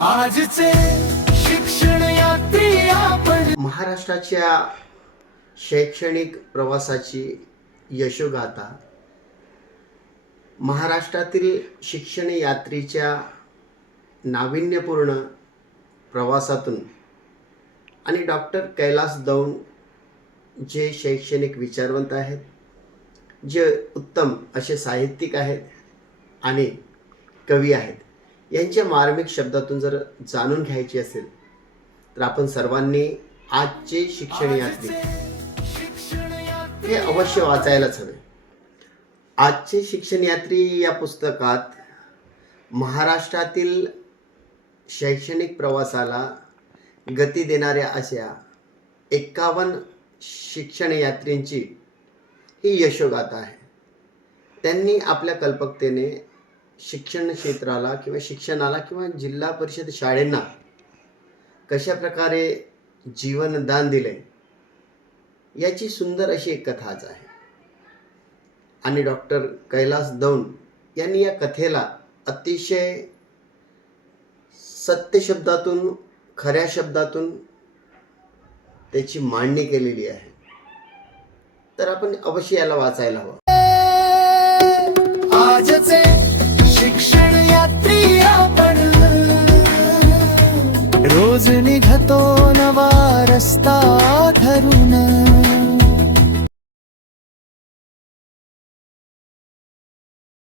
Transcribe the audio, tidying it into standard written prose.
आजचे शिक्षण यात्री आपण. महाराष्ट्राच्या शैक्षणिक प्रवासाची यशोगाथा, महाराष्ट्रातील शिक्षण यात्रीच्या नाविन्यपूर्ण प्रवासातून आणि डॉक्टर कैलास दौंड जे शैक्षणिक विचारवंत आहेत, जे उत्तम असे साहित्यिक आहेत आणि कवी आहेत, यांच्या मार्मिक शब्दातून जर जाणून घ्यायची असेल तर आपण सर्वांनी आजचे शिक्षण यात्री हे अवश्य वाचायलाच हवे. आजचे शिक्षण यात्री या पुस्तकात महाराष्ट्रातील शैक्षणिक प्रवासाला गती देणाऱ्या अशा 51 शिक्षण यात्रींची ही यशोगाथा आहे. त्यांनी आपल्या कल्पकतेने शिक्षण क्षेत्राला किंवा शिक्षणाला किंवा जिल्हा परिषद शाळेंना कशा प्रकारे जीवनदान दिले याची सुंदर अशी एक कथा आज आहे. आणि डॉक्टर कैलास दौंड यांनी या कथेला अतिशय सत्य शब्दातून, खऱ्या शब्दातून त्याची मांडणी केलेली आहे. तर आपण अवश्य याला वाचायला हवं. आजचे शिक्षण यात्री आपण. रोज निघतो नवा रस्ता ठरून.